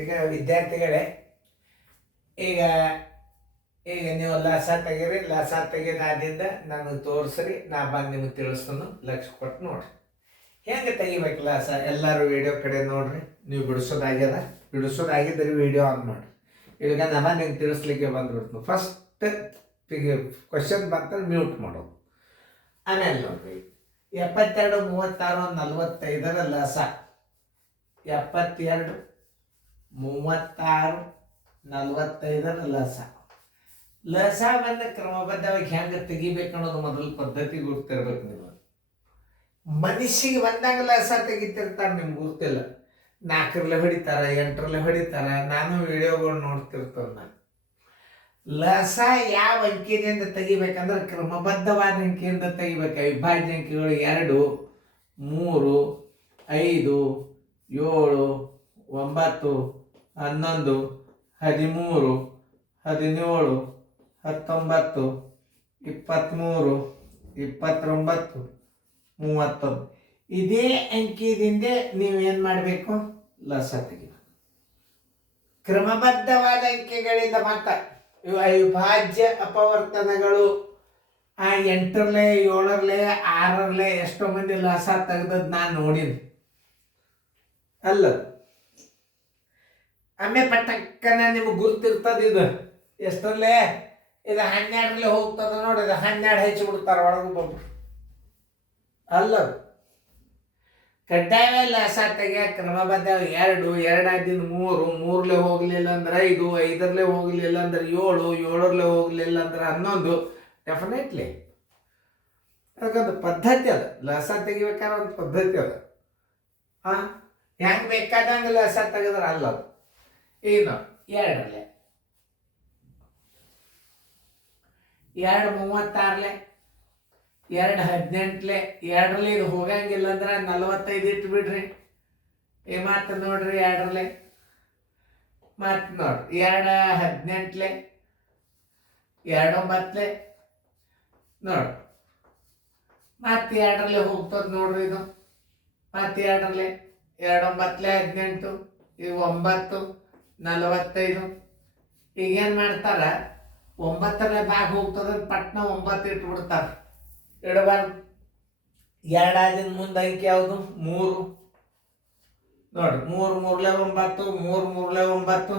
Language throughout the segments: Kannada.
ಈಗ ವಿದ್ಯಾರ್ಥಿಗಳೇ, ಈಗ ಈಗ ನೀವು ಲಾಸ ತೆಗೀರಿ. ಲಾಸ ತೆಗೆದಾದಿಂದ ನನಗೆ ತೋರಿಸ್ರಿ, ನಾ ಬಂದು ನಿಮಗೆ ತಿಳಿಸ್ತಾನು. ಲಕ್ಷ ಕೊಟ್ಟು ನೋಡ್ರಿ ಹೆಂಗೆ ತೆಗಿಬೇಕು ಲಾಸ. ಎಲ್ಲರೂ ವಿಡಿಯೋ ಕಡೆ ನೋಡ್ರಿ. ನೀವು ಬಿಡಿಸೋದಾಗಿದ್ದರೆ ವಿಡಿಯೋ ಆನ್ ಮಾಡಿ. ಈಗ ನಾನು ನಿಮ್ಗೆ ತಿಳಿಸ್ಲಿಕ್ಕೆ ಬಂದ್ಬಿಡ್ತೀನಿ. ಫಸ್ಟ್ ಕ್ವಶನ್ ಬಂತಾರೆ ಮ್ಯೂಟ್ ಮಾಡೋದು. ಆಮೇಲೆ ನೋಡ್ರಿ 72, 36, 45 ಲಾಸ. 72, 36, 45 ಲಸ ಬಂದ ಕ್ರಮಬದ್ಧವಾಗಿ ಹೆಂಗೆ ತೆಗಿಬೇಕು ಅನ್ನೋದು ಮೊದಲು ಪದ್ಧತಿ ಗುರ್ತಿರ್ಬೇಕು. ನೀವು ಮನುಷ್ಯಗೆ ಬಂದಾಗ ಲಸ ತೆಗಿತಿರ್ತಾರೆ, ನಿಮ್ಗೆ ಗುರ್ತಿಲ್ಲ. 4ರಲ್ಲಿ ಹೊಡಿತಾರ, 8ರಲ್ಲಿ ಹೊಡಿತಾರ. ನಾನು ವಿಡಿಯೋಗಳು ನೋಡ್ತಿರ್ತೇನೆ. ನಾನು ಲಸ ಯಾವ ಅಂಕಿಯಿಂದ ತೆಗಿಬೇಕಂದ್ರೆ ಕ್ರಮಬದ್ಧವಾದ ಅಂಕಿಯಿಂದ ತೆಗಿಬೇಕು. ಅವಿಭಾಜ್ಯ ಅಂಕಿಗಳು 2, 3, 5, 7, 9, 11, 13, 17, 19, 23, 29, 30. ಇದೇ ಅಂಕಿದಿಂದ ನೀವೇನು ಮಾಡಬೇಕು? ಲಸ ತೆಗಿಬೇಕು. ಕ್ರಮಬದ್ಧವಾದ ಅಂಕಿಗಳಿಂದ ಮಾತ್ರ ಇವು ಅವಿಭಾಜ್ಯ ಅಪವರ್ತನಗಳು. 8ರಲ್ಲಿ, 7ರಲ್ಲಿ, 6ರಲ್ಲಿ ಎಷ್ಟೋ ಮಂದಿ ಲಸ ತೆಗೆದದ್ದು ನಾನು ನೋಡಿನಿ. ಅಲ್ಲ ಆಮೇಲೆ ಪಟ್ಟಕ್ಕನ ನಿಮ್ಗೆ ಗುರ್ತಿರ್ತದ. ಇದು ಎಷ್ಟರಲ್ಲೇ ಇದು 12ರಲ್ಲಿ ಹೋಗ್ತದ ನೋಡಿ. ಇದು 12 ಹೆಚ್ಚು ಬಿಡ್ತಾರ ಒಳಗೊಬ್ಬೊಬ್ರು. ಅಲ್ಲ ಕಡ್ಡಾಯ ಲಸ ತೆಗಿಯ ಕ್ರಮಬದ್ಧ 2, 2 ಆದಿಂದ 3, 3ರಲ್ಲಿ ಹೋಗ್ಲಿಲ್ಲ ಅಂದ್ರೆ 5, 5ರಲ್ಲಿ ಹೋಗ್ಲಿಲ್ಲ ಅಂದ್ರೆ 7, 7ರಲ್ಲಿ ಹೋಗ್ಲಿಲ್ಲ ಅಂದ್ರೆ 11. ಡೆಫಿನೆಟ್ಲಿ ಅದಕ್ಕೊಂದು ಪದ್ಧತಿ ಅದ. ಲಸ ತೆಗಿಬೇಕಾದ್ರೆ ಒಂದು ಪದ್ಧತಿ ಅದ. ಹೆಂಗೆ ಬೇಕಾದಂಗೆ ಲಸ ತೆಗೆದ್ರೆ ಅಲ್ಲ. ಏನು 2ರಲ್ಲಿ 2, 36ಲೆ 2, 18ಲೆ 2ರಲ್ಲಿ ಇದು ಹೋಗಂಗಿಲ್ಲ ಅಂದ್ರೆ 45 ಇಟ್ಟು ಬಿಡ್ರಿ. ಮಾತು ನೋಡ್ರಿ 2ರಲ್ಲಿ. ಮತ್ತು ನೋಡ್ರಿ 2, 18ಲೆ 2, 9ಲೆ ನೋಡ್ರಿ. ಮತ್ತು 2ರಲ್ಲಿ ಹೋಗ್ತದ ನೋಡ್ರಿ. ಇದು ಮತ್ತು 2ರಲ್ಲಿ 2, 9ಲೆ 18, ಇದು 9, 45. ಈಗೇನು ಮಾಡ್ತಾರ? 9ರಲ್ಲಿ ಬ್ಯಾಗ್ ಹೋಗ್ತದ ಪಟ್ನ 9 ಇಟ್ಬಿಡ್ತಾರ. ಇಡಬಾರ್ದು. 2 ಆದಿನ ಮುಂದೆ ಅಂಕಿ ಯಾವುದು? 3 ನೋಡ್ರಿ. 3, 3ಲೆ 9, 3, 3ಲೆ 9,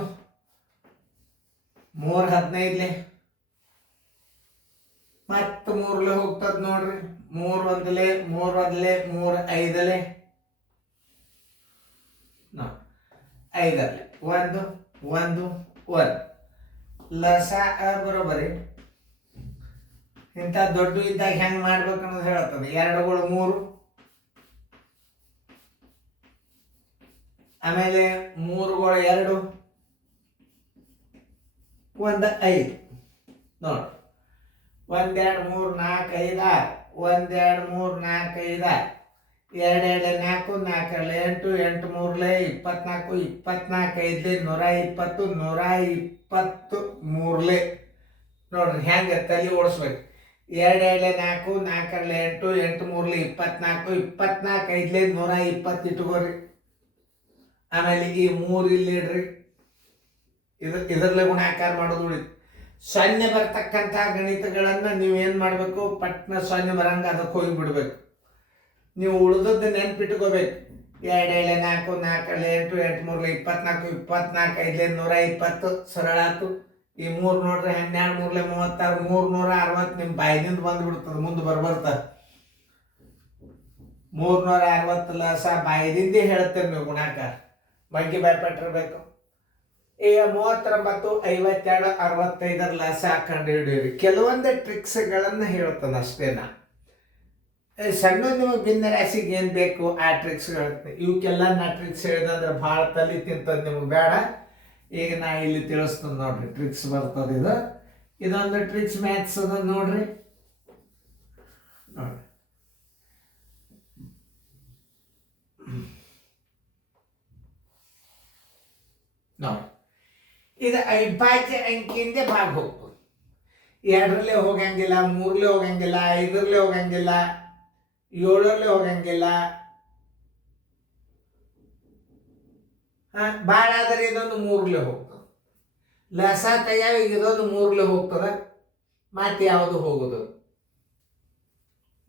3, 15ಲೆ ಮತ್ತು 3ಲೆ ಹೋಗ್ತದ ನೋಡ್ರಿ. 3, 1ಲೆ 3, 1ಲೆ 3, 5ಲೆ 5ರಲ್ಲಿ 1, 1, 1 ಲಸ ಬರೋಬರಿ. ಇಂಥ ದೊಡ್ಡ ಇದ್ದಾಗ ಹೆಂಗೆ ಮಾಡ್ಬೇಕು ಅನ್ನೋದು ಹೇಳ್ತದೆ. 2ಗಳು 3, ಆಮೇಲೆ 3ಗಳು 2, 1, 5 ನೋಡಿ. 1, 2, 3, 4, 5, 6. 1, 2, 3, 4, 5, 6. 2, 2, 4, 4ರಲ್ಲಿ 8, 8, 3ಲೆ 24, 24, 5ಲೆ 120, 120 3ಲೆ ನೋಡ್ರಿ ಹೆಂಗೆ ತಲೆ ಓಡಿಸ್ಬೇಕು. 2, 2, 4, 4ರಲ್ಲಿ 8, 8, 3ಲೆ 24, 24, 5ಲೆ 120 ಇಟ್ಕೋರಿ. ಆಮೇಲೆ ಈ 3 ಇಲ್ಲಿ ಇಡ್ರಿ. ಇದರಲ್ಲೇ ಗುಣಾಕಾರ ಮಾಡೋದು ಉಳಿತು. 0 ಬರ್ತಕ್ಕಂಥ ಗಣಿತಗಳನ್ನು ನೀವೇನು ಮಾಡಬೇಕು? ಪಟ್ನ 0 ಬರಂಗೆ ಅದಕ್ಕೆ ಹೋಗಿ ಬಿಡ್ಬೇಕು. ನೀವು ಉಳಿದದ್ದು ನೆನ್ಪಿಟ್ಕೋಬೇಕು. 2, 2, 4, 4ರಲ್ಲಿ 8, 8, 3ಲೆ 24, 24, 5ಲೆ 120 ಸರಳ ಆಯ್ತು. ಈ 3 ನೋಡ್ರಿ 12, 3ಲೆ 36, 360 ನಿಮ್ಮ ಬಾಯಿನಿಂದ ಬಂದ್ಬಿಡ್ತದೆ. ಮುಂದೆ ಬರ್ಬರ್ತಾರೆ 360 ಲಸ ಬಾಯಿದಿಂದ ಹೇಳ್ತೇವೆ ನೀವು ಗುಣಾಕಾರ. ಬಗ್ಗೆ ಭಯಪಟ್ಟಿರ್ಬೇಕು. ಈಗ 39, 52, 65 ಲಸ ಕಂಡು ಹಿಡಿಯಿರಿ. ಕೆಲವೊಂದು ಟ್ರಿಕ್ಸ್ಗಳನ್ನು ಹೇಳ್ತಾನೆ ಅಷ್ಟೇನಾ. ಸಣ್ಣ ನಿಮಗೆ ಭಿನ್ನ ರಾಶಿಗೆ ಏನು ಬೇಕು ಆ ಟ್ರಿಕ್ಸ್ ಹೇಳ್ತೀನಿ. ಇವಕ್ಕೆಲ್ಲ ನಾ ಟ್ರಿಕ್ಸ್ ಹೇಳಿದಂದ್ರೆ ಭಾಳ ತಲೆ ತಿಂತದ್ದು ನಿಮಗೆ ಬೇಡ. ಈಗ ನಾ ಇಲ್ಲಿ ತಿಳಿಸ್ತೀನಿ ನೋಡ್ರಿ. ಟ್ರಿಕ್ಸ್ ಬರ್ತದೆ. ಇದೊಂದು ಟ್ರಿಕ್ಸ್ ಮ್ಯಾಥ್ಸ್ ಅದ ನೋಡ್ರಿ. ನೋಡಿ ನೋಡಿ ಇದು ಅವಿಭಾಜ್ಯ ಅಂಕಿಯಿಂದ ಭಾಗ ಹೋಗ್ತದೆ. 2ರಲ್ಲಿ ಹೋಗಂಗಿಲ್ಲ, 3ರಲ್ಲಿ ಹೋಗಂಗಿಲ್ಲ, 5ರಲ್ಲಿ ಹೋಗಂಗಿಲ್ಲ, 7ರಲ್ಲಿ ಹೋಗಂಗಿಲ್ಲ, ಭಾಳ ಆದರೆ ಇದೊಂದು ಮೂರ್ಲೆ ಹೋಗ್ತದೆ. ಲಸ ತೆಗ್ಯಾವ ಈಗ ಇದೊಂದು ಮೂರ್ಲೆ ಹೋಗ್ತದೆ, ಮತ್ತೆ ಯಾವುದು ಹೋಗುದು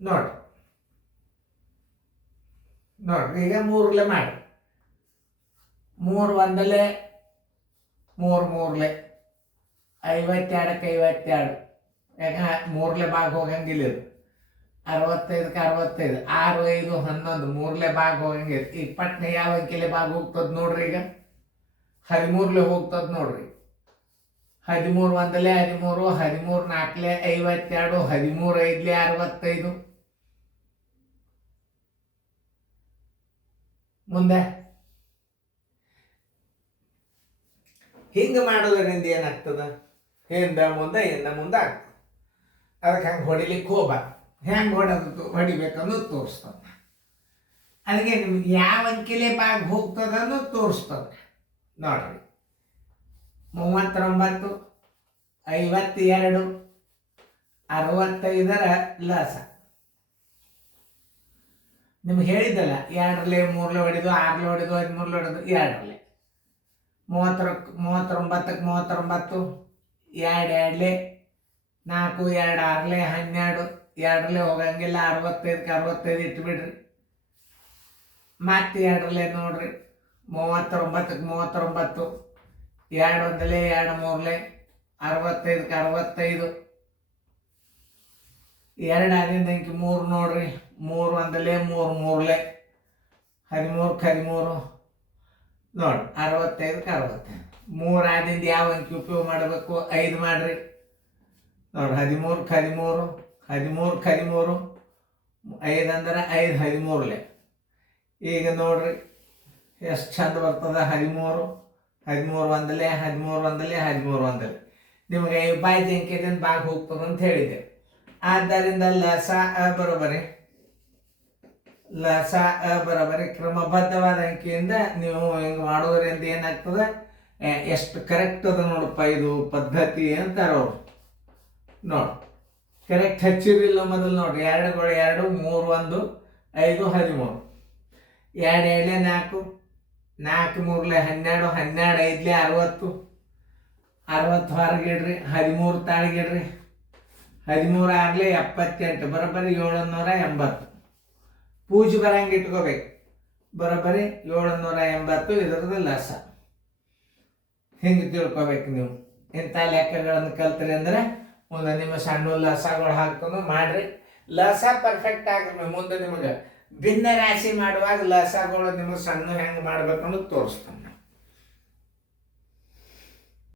ನೋಡ್ರಿ. ಈಗ ಮೂರ್ಲೆ ಮಾಡಿ, 3 ಒಂದಲೆ 3 ಮೂರ್ಲೆ 52ಕ್ಕೆ 52. ಯಾಕ ಮೂರ್ಲೆ ಭಾಗ ಹೋಗಂಗಿಲ್ಲ ಇದು. 65ಕ್ಕೆ 65, 6 5 11 ಮೂರ್ಲೆ ಭಾಗ ಹೋಗಂಗಿಲ್ಲ. ಈಗ ಪಟ್ನೆ ಯಾವ ಅಂಕೆಲೆ ಭಾಗ ಹೋಗ್ತದ ನೋಡ್ರಿ. ಈಗ 13ಲೆ ಹೋಗ್ತದ ನೋಡ್ರಿ. 13 ಒಂದಲೆ 13, 13 4ಲೆ 52, 13 5ಲೆ 65. ಮುಂದೆ ಹಿಂಗೆ ಮಾಡೋದ್ರಿಂದ ಏನಾಗ್ತದ, ಹಿಂದ ಮುಂದೆ ಆಗ್ತದೆ. ಅದಕ್ಕೆ ಹಂಗೆ ಹೊಡಿಲಿಕ್ಕೆ ಹೋಗ್ಬಾರ್ದು. ಹೆಂಗೆ ಹೊಡಿಬೇಕನ್ನೋದು ತೋರಿಸ್ತದೆ. ಅದಕ್ಕೆ ನಿಮ್ಗೆ ಯಾವ ಅಂಕೆಲೆ ಭಾಗ ಹೋಗ್ತದ ಅನ್ನೋದು ತೋರಿಸ್ತದೆ ನೋಡ್ರಿ. 39, 52, 65ರ ಲಸ ನಿಮ್ಗೆ ಹೇಳಿದ್ದಲ್ಲ, 2ಲೆ 3ಲೆ ಹೊಡಿದು, 6ಲೆ ಹೊಡಿದು, 13ಲೆ ಹೊಡಿದು, 2ಲೆ 39ಕ್ಕೆ 39, 2 4 2 6ಲೆ 12, 2ಲೆ ಹೋಗಂಗಿಲ್ಲ. 65ಕ್ಕೆ 65 ಇಟ್ಬಿಡ್ರಿ. ಮತ್ತೆ 2ಲೆ ನೋಡ್ರಿ. 39ಕ್ಕೆ 39, 2 ಒಂದಲೆ 2 ಮೂರ್ಲೆ 65ಕ್ಕೆ 65. 2 ಆದಿಂದ ಅಂಕಿ 3 ನೋಡ್ರಿ. 3 ಒಂದಲೆ 3 ಮೂರ್ಲೆ 13ಕ್ಕೆ 13 ನೋಡ್ರಿ. 65ಕ್ಕೆ 65. 3 ಆದಿಂದ ಯಾವ ಅಂಕಿ ಉಪಯೋಗ ಮಾಡಬೇಕು? 5 ಮಾಡ್ರಿ ನೋಡ್ರಿ. 13ಕ್ಕೆ 13, 13ಕ್ಕೆ 13, 5 ಅಂದ್ರೆ 5 13ಲೆ. ಈಗ ನೋಡ್ರಿ ಎಷ್ಟು ಚಂದ ಬರ್ತದ. 13 ಒಂದಲೆ 13 ಒಂದಲೆ 13 ಒಂದಲೆ. ನಿಮಗೆ ಅವಿಭಾಜ್ಯ ಅಂಕೆದಿಂದ ಭಾಗ ಹೋಗ್ತದೆ ಅಂತ ಹೇಳಿದೆ. ಆದ್ದರಿಂದ ಲಸ ಬರೋಬರಿ ಕ್ರಮಬದ್ಧವಾದ ಅಂಕಿಯಿಂದ ನೀವು ಹಿಂಗೆ ಮಾಡೋದ್ರಿಂದ ಏನಾಗ್ತದೆ, ಎಷ್ಟು ಕರೆಕ್ಟ್ ಅದ ನೋಡಪ್ಪ ಇದು ಪದ್ಧತಿ ಅಂತಾರೆ ಅವರು. ನೋಡಿ ಕರೆಕ್ಟ್ ಹಚ್ಚಿರಲಿಲ್ಲ ಮೊದಲು ನೋಡ್ರಿ. 2 × 2 3 1 5 13, 2 2ಲೆ 4, 4 3ಲೆ 12, 12 5ಲೆ 60, 60 ಹೊರಗಿಡ್ರಿ. 13 ತಾಳಿಗಿಡ್ರಿ. 13 6ಲೆ 78, ಬರೋಬ್ಬರಿ 780. ಪೂಜೆ ಬರಂಗೆ ಇಟ್ಕೋಬೇಕು. ಬರೋಬ್ಬರಿ 780 ಇದರದ್ದು ಲಸ. ಹಿಂಗೆ ತಿಳ್ಕೊಬೇಕು ನೀವು. ಇಂಥ ಲೆಕ್ಕಗಳನ್ನು ಕಲ್ತ್ರಿ ಅಂದರೆ ಮುಂದೆ ನಿಮ್ಮ ಸಣ್ಣ ಲಸಗಳು ಹಾಕ್ಕೊಂಡು ಮಾಡ್ರಿ. ಲಸ ಪರ್ಫೆಕ್ಟ್ ಆಗ್ರಿ. ಮುಂದೆ ನಿಮಗೆ ಭಿನ್ನ ರಾಶಿ ಮಾಡುವಾಗ ಲಸಗಳು ನಿಮಗೆ ಸಣ್ಣ ಹೆಂಗೆ ಮಾಡ್ಬೇಕು ಅನ್ನೋದು ತೋರಿಸ್ತಾನೆ.